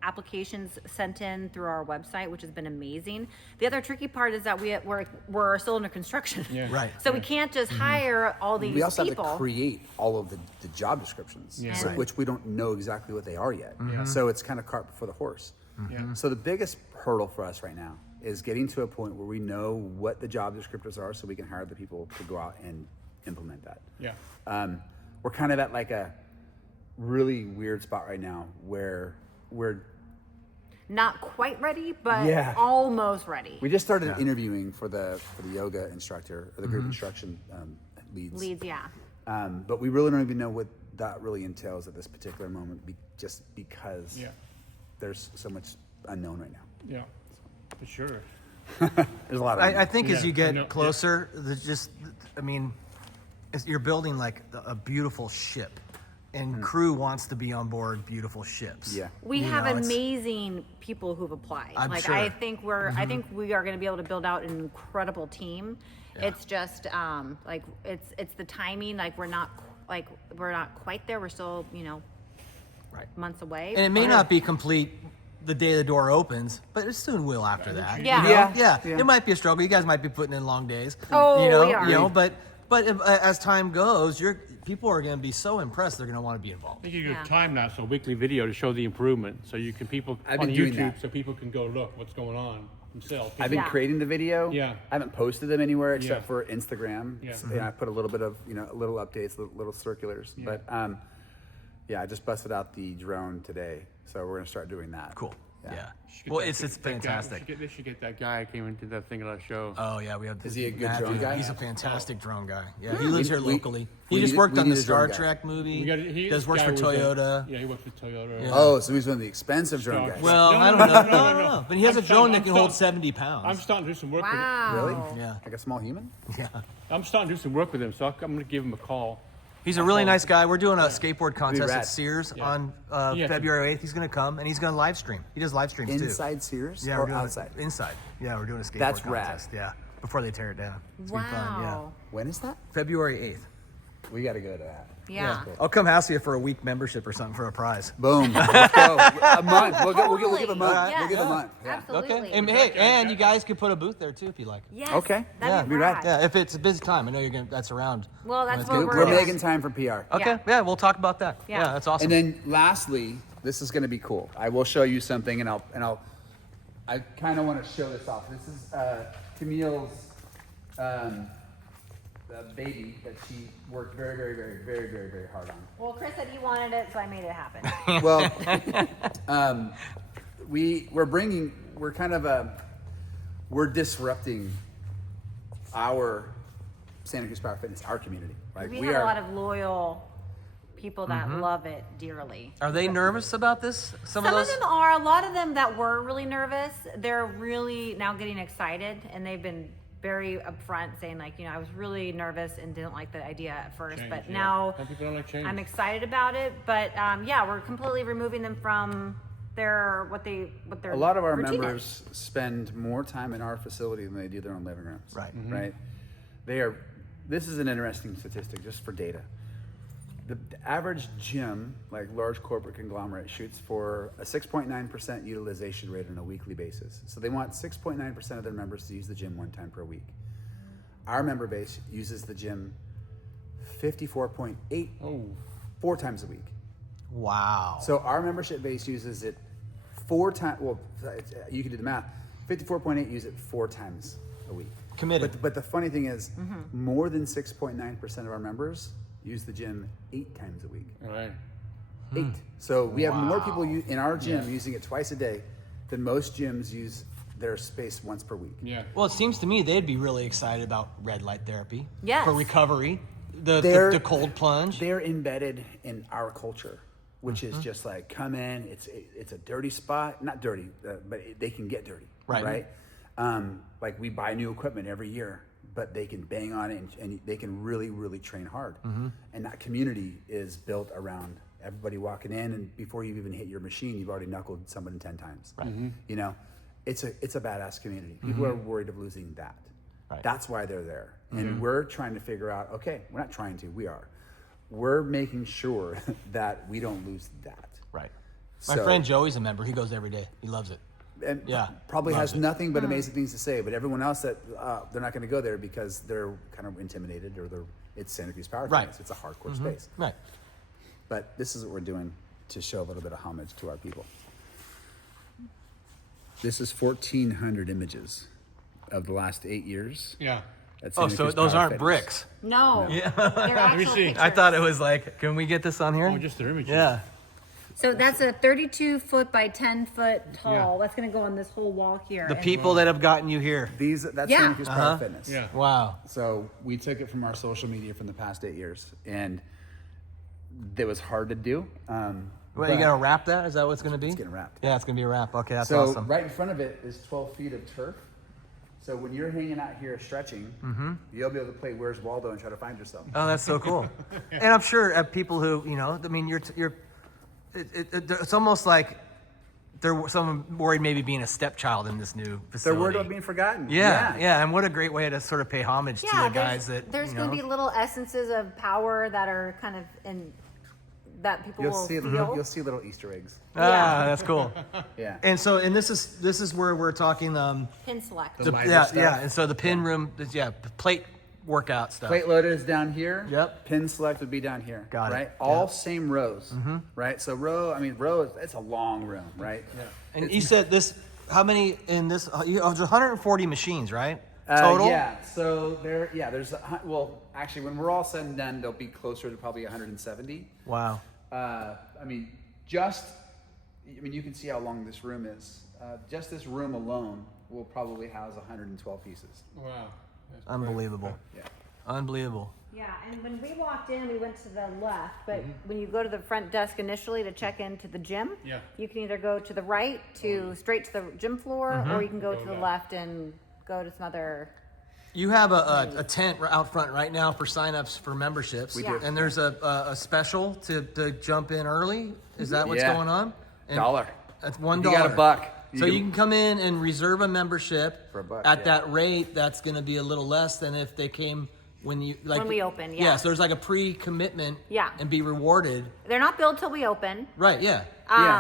applications sent in through our website, which has been amazing. The other tricky part is that we're still under construction. Yeah. Right. So we can't just hire all these We also people. have to create all of the job descriptions, Yeah. so- Right. which we don't know exactly what they are yet. So it's kind of cart before the horse. Yeah. So the biggest hurdle for us right now is getting to a point where we know what the job descriptors are, so we can hire the people to go out and implement that. Yeah. We're kind of at like a really weird spot right now where we're Not quite ready, but Yeah. almost ready. we just started interviewing for the yoga instructor or the group instruction leads. Leads, yeah. But we really don't even know what that really entails at this particular moment, just because Yeah. there's so much unknown right now. Yeah. For sure. There's a lot of I unknown. think as Yeah, you I get know, yeah. closer, you're building like a beautiful ship, and crew wants to be on board beautiful ships. Yeah. We You have know, it's- amazing people who've applied. I'm like sure. I think we are going to be able to build out an incredible team. Yeah. It's just like it's the timing. Like we're not quite there. We're still Right. months away. And it may but- not be complete the day the door opens, but it soon will after that. Yeah. You know? Yeah. Yeah. It might be a struggle. You guys might be putting in long days. Oh, you we are. know, but as time goes, people are going to be so impressed. They're going to want to be I involved. think you do Yeah. time lapse or weekly video to show the improvement, so you can I've on been doing YouTube, that. so people can go look what's going on themselves. I've been Yeah. creating the video. Yeah. I haven't posted them anywhere except Yeah. for Instagram. Yeah. And I put a little bit of little updates, little circulars. Yeah. But yeah, I just busted out the drone today, so we're gonna start doing that. Cool. Yeah. Yeah. You should get Well, that- it's that guy- fantastic. They should get that guy who came into that thing of that show. Oh yeah, we have. Is he a good Matthew. drone guy? He's a fantastic drone guy. Yeah, he lives here We- locally. we He just need- worked we on need the a drone Star guy. Trek movie. He Does works guy for was Toyota. yeah, he works for Toyota. Yeah. Oh, so he's one of the expensive drone Star- guys. Well, No, I don't no, know. no, No, no, no, no. no. But he has a I'm drone that I'm can hold starting- 70 pounds. I'm starting to do some work Wow. Really? Yeah. Like a small human? Yeah. I'm starting to do some work with him, so I'm going to give him a call. He's a really nice guy. We're doing a skateboard contest rad. at Sears Yeah. on Yeah. February 8th. He's going to come, and he's going to live stream. He does live streams too. Inside Sears Yeah, or we're doing outside? Inside. Yeah, we're doing a skateboard That's rad. contest. Yeah, before they tear it down. It's gonna be fun. Yeah. Wow. When is that? February 8th. We got to go to that. Yeah. I'll come house you for a week membership or something for a prize. Boom. Let's go. A month. We'll give a month. Totally. We'll give a Yes. month. Yeah. Absolutely. Okay. And hey, and you guys could put a booth there too if you like. Yes. Okay. That'd Yeah, be be rad. rad. Yeah, if it's a busy time, I know you're gonna. That's around. Well, when that's it's what good. we're We're making time for PR. Okay. Yeah, we'll talk about that. Yeah. That's awesome. And then lastly, this is going to be cool. I will show you something, and I kind of want to show this off. This is Camille's baby that she worked very, very, very, very, very, very hard on. Well, Chris said he wanted it, so I made it happen. Well, we're disrupting our Santa Cruz Power Fitness, our community. Right? We have a lot of loyal people that love it dearly. Are they nervous about this? Some Some of of those. them are. A lot of them that were really nervous, they're really now getting excited, and they've been very upfront saying like, I was really nervous and didn't like the idea at first, Change, but yeah. now Some people don't like change. I'm excited about it. But yeah, we're completely removing them from what their A lot of our routine is. members spend more time in our facility than they do their own living rooms. Right. Right. This is an interesting statistic just for data. The average gym, like large corporate conglomerate, shoots for a 6.9% utilization rate on a weekly basis. So they want 6.9% of their members to use the gym one time per week. Our member base uses the gym 54.8 Oh, 4 times a week. Wow. So our membership base uses it 4 times. Well, you can do the math. 54.8 use it 4 times a week. Committed. But the funny thing is, more than 6.9% of our members use the gym 8 times a week. All right. 8. So we have more Wow. people in our gym using it twice a day than most gyms use their space once per week. Yeah. Well, it seems to me they'd be really excited about red light therapy. Yes. For recovery, They're- the cold plunge. They're embedded in our culture, which is just like come in. It's a dirty spot, not dirty, but they can get dirty, Right. Like we buy new equipment every year, but they can bang on it and they can really, really train hard. And that community is built around everybody walking in, and before you've even hit your machine, you've already knuckled someone 10 times. Right. You know, it's a badass community. People are worried of losing that. Right. That's why they're there. And we're trying to figure out, okay, we're not trying to, we are. We're making sure that we don't lose that. Right. My So- friend Joey's a member. He goes every day. He loves it. And Yeah, probably loves has it. nothing but amazing things to say, but everyone else that they're not going to go there because they're kind of intimidated or it's Santa Cruz Power Right. Fitness. It's a hardcore space. Right. But this is what we're doing to show a little bit of homage to our people. This is 1,400 images of the last 8 years. Yeah. at Oh, Santa so Cruz those Power aren't Fitness. bricks. No. Yeah. They're actual see. pictures. I thought it was like, can we get this on here? Oh, just their images. Yeah. So that's a 32 foot by 10 foot tall. Yeah. That's going to go on this whole wall here. The And- people that have gotten you here. That's Yeah. Santa Cruz Power Uh-huh. Fitness. Yeah. Wow. So we took it from our social media from the past 8 years, and it was hard to do. Well, you gonna wrap that? Is that what it's gonna be? It's getting wrapped. Yeah, it's gonna be a wrap. Okay, that's So awesome. right in front of it is 12 feet of turf. So when you're hanging out here stretching, you'll be able to play Where's Waldo and try to find yourself. Oh, that's so cool. And I'm sure people who, I mean, it's almost like they're someone worried maybe being a stepchild in this new They're facility. worried about being forgotten. Yeah, and what a great way to sort of pay homage to the guys there's going to be little essences of power that are kind of in that people You'll will see, feel. you'll see little Easter eggs. that's cool. Yeah. And so, this is where we're talking. Pin select. Yeah, stuff. and so the pin room, plate workout stuff. Plate loader is down here. Yep. Pin select would be down here. Got it. Right? All same rows. Right? So row, it's a long room, right? Yeah. And you said this. How many in this? There's 140 machines, right? Total. Yeah. So there's actually, when we're all said and done, there'll be closer to probably 170. Wow. You can see how long this room is. Just this room alone will probably house 112 pieces. Wow. That's Unbelievable. Yeah. Unbelievable. Yeah, and when we walked in, we went to the left, but when you go to the front desk initially to check into the gym, Yeah. you can either go to the right straight to the gym floor, or you can go to the left and go to some other. You have a tent out front right now for signups for memberships. We do. And there's a special to jump in early. Is that what's Yeah. going on? And $1. That's $1. You got $1. So you can come in and reserve a membership For $1, at yeah. that rate. That's going to be a little less than if they came when we open. Yeah. Yeah. So there's like a pre-commitment. Yeah. And be rewarded. They're not billed till we open. Right. Yeah.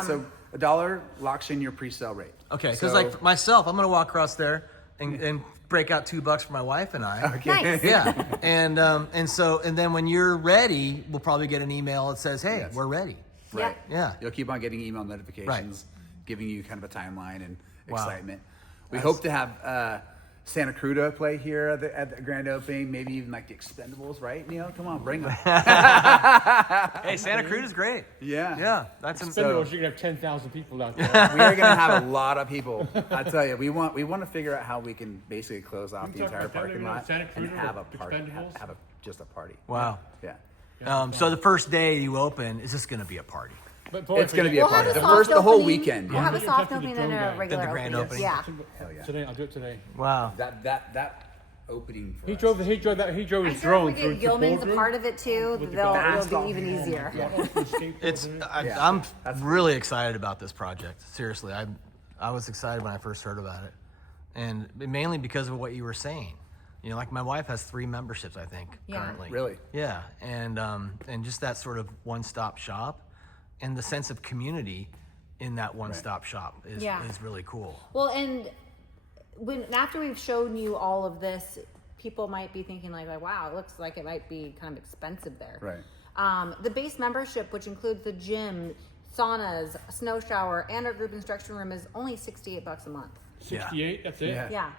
So $1 locks in your pre-sale rate. Okay. Because So- like myself, I'm going to walk across there and break out $2 for my wife and I. Nice. Yeah, and then when you're ready, we'll probably get an email that says, "Hey, Yes. we're ready." Right. Yeah. You'll keep on getting email notifications, giving you kind of a timeline and Wow. excitement. We hope to have Santa Cruz play here at the grand opening, maybe even like the Expendables, right? Come on, bring them. Hey, Santa Cruz is great. Yeah. Yeah, that's Expendables, you can have 10,000 people out there. We are going to have a lot of people. I tell you, we want to figure out how we can basically close off the talk entire about that, parking maybe lot Santa and Cruz have or a party, Expendables? have just a party. wow. Yeah. So the first day you open is just going to be a party. But It's going to be a We'll have party. a The soft whole opening. weekend. We'll Yeah. have a Yeah. soft Talk to the opening and drone a guy. regular The grand opening. Yeah. Hell yeah. Today, I'll do it today. Wow. That opening for He us. drove his I drone said through if we get Yeoming's a Boardroom. part of it too, With the it'll be even easier. It's Yeah. I'm really excited about this project. Seriously, I was excited when I first heard about it, and mainly because of what you were saying. Like my wife has 3 memberships, I think, Yeah. currently. Really? Yeah, and just that sort of one-stop shop, and the sense of community in that one-stop shop is Yeah. really cool. Well, and after we've shown you all of this, people might be thinking like, wow, it looks like it might be kind of expensive there. Right. The base membership, which includes the gym, saunas, snow shower, and our group instruction room, is only $68 a month. 68, that's it? Yeah. Yeah.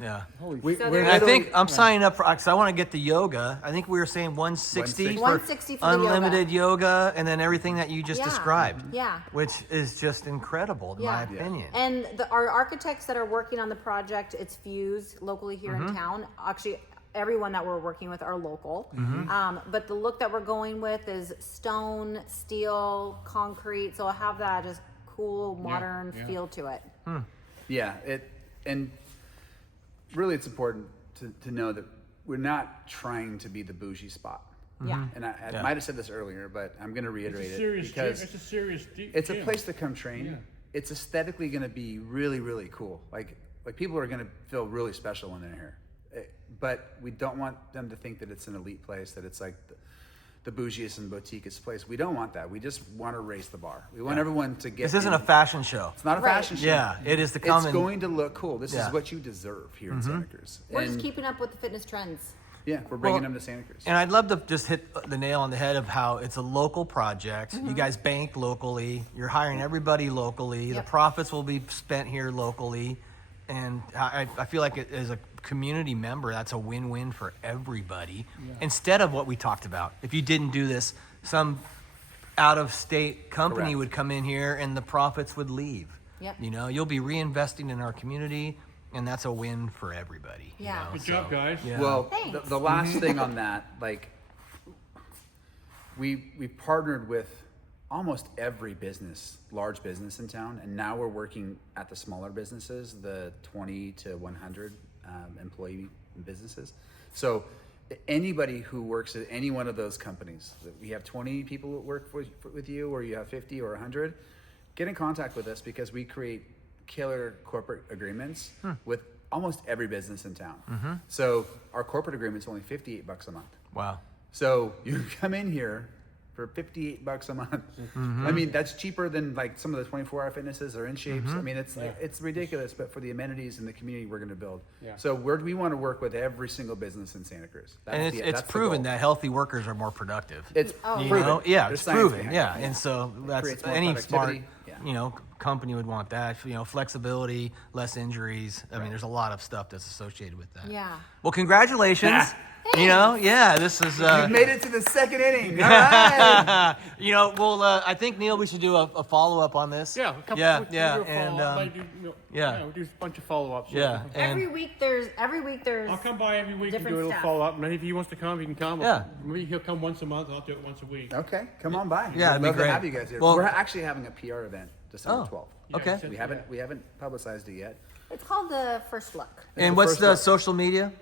Yeah. We, So we're And I think literally- I'm signing up for, because I want to get the yoga. I think we were saying 160 for 160 for the unlimited yoga, and then everything that you just Yeah. described. Yeah. Which is just incredible, in my Yeah. opinion. And our architects that are working on the project, it's Fuse locally here Mm-hmm. in town. Actually, everyone that we're working with are local. Mm-hmm. But the look that we're going with is stone, steel, concrete. So I'll have that just cool, modern yeah. feel to it. Yeah, and really it's important to know that we're not trying to be the bougie spot. Yeah. And I Yeah. might have said this earlier, but I'm going to reiterate It's a it serious gym. because It's a serious it's a gym. place to come train. Yeah. It's aesthetically going to be really, really cool. Like people are going to feel really special when they're here. But we don't want them to think that it's an elite place, that it's like the bougiest and boutiqueest place. We don't want that. We just want to raise the bar. We want everyone to get. This isn't in. a fashion show. It's not a Right. fashion show. Yeah, it is to come It's and- going to look cool. This Yeah. is what you deserve here in Santa Cruz. We're just And, keeping up with the fitness trends. yeah, we're bringing Well, them to Santa Cruz. And I'd love to just hit the nail on the head of how it's a local project. You guys bank locally. You're hiring everybody locally. Yep. The profits will be spent here locally. And I feel like as a community member, that's a win-win for everybody. Instead of what we talked about. If you didn't do this, some out-of-state company Correct. would come in here and the profits would leave. Yep. You know, you'll be reinvesting in our community, and that's a win for everybody. you Yeah. know, Good job, guys. Yeah. Well, Thanks. the last thing on that, like, we partnered with almost every business, large business in town, and now we're working at the smaller businesses, the 20 to 100 employee businesses. So anybody who works at any one of those companies, we have 20 people that work with you, or you have 50 or 100, get in contact with us because we create killer corporate agreements with almost every business in town. So our corporate agreement's only $58 a month. Wow. So you come in here for $58 a month. I mean, that's cheaper than like some of the 24-hour fitnesses or in shapes. I mean, it's ridiculous, but for the amenities and the community we're going to build. Yeah. So we want to work with every single business in Santa Cruz. That's And it's that's the proven goal. that healthy workers are more productive. It's You proven. know? Yeah, There's it's science proven. behind Yeah. it. And so that's creates more any smart, productivity. Yeah. company would want that. Flexibility, less injuries. I mean, there's a lot of stuff that's associated with that. Yeah. Well, congratulations. This is. We've made it to the second inning. All right. I think Neil, we should do a follow up on this. Yeah, a couple, Yeah, we'll do yeah, a and follow-up. yeah. We'll do a bunch of follow-ups. yeah, and Every week there's I'll come by every week and different do a little stuff. follow-up. And if he wants to come, he can come. Yeah. Maybe he'll come once a month. I'll do it once a week. Okay, come on by. Yeah, it'd We'd be love great. to have you guys here. Well- We're actually having a PR event December Oh. 12th. Okay. he said- We haven't publicized it yet. It's called the First Look. and the what's first the one. social media?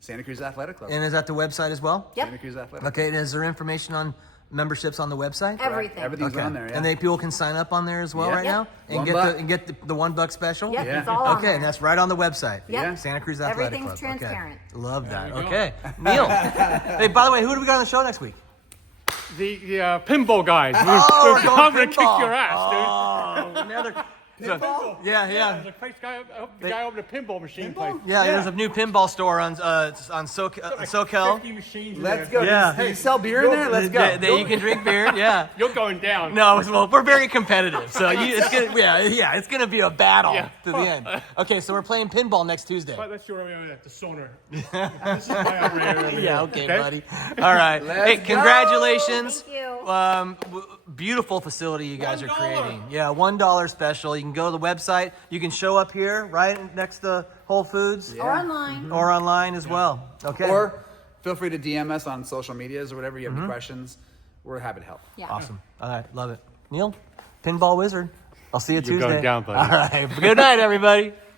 Santa Cruz Athletic Club. And is that the website as well? Yep. Santa Cruz Athletic. Okay, and is there information on memberships on the website? Everything. Everything's Okay. on there. Yeah. And people can sign up on there as well Yeah. right Yep. now and $1. get the $1 special. Yep, Yeah. it's all on Okay, there. and that's right on the website. Yep. Yeah. Santa Cruz Athletic Everything's Club. Okay. transparent. Love that. There we go. Okay, Neil. Hey, by the way, who do we got on the show next week? The pinball guys. Oh, We're going coming to kick pinball. your ass, Oh, another. Pinball? Yeah. There's a place guy over the pinball machine place. Yeah, there's a new pinball store on SoCal. 50 machines in Let's there. go. Yeah. Hey, you sell beer in there? Let's go. That you can drink beer. Yeah. You're going down. No, well, we're very competitive, so it's gonna be a battle Yeah. to the end. Okay, so we're playing pinball next Tuesday. But let's go over there, the sauna. This is my area over Yeah, here. okay, buddy. All right. Hey, go. congratulations. Thank you. Beautiful facility you guys are $1. creating. Yeah, $1 special. You can go to the website. You can show up here, right next to Whole Foods, Or online. or online as well. Okay. Or feel free to DM us on social medias or whatever. You have any questions, we're happy to help. Yeah. Awesome. All right, love it. Neil, Pinball Wizard. I'll see you You're Tuesday. going down, buddy. All right. Good night, everybody.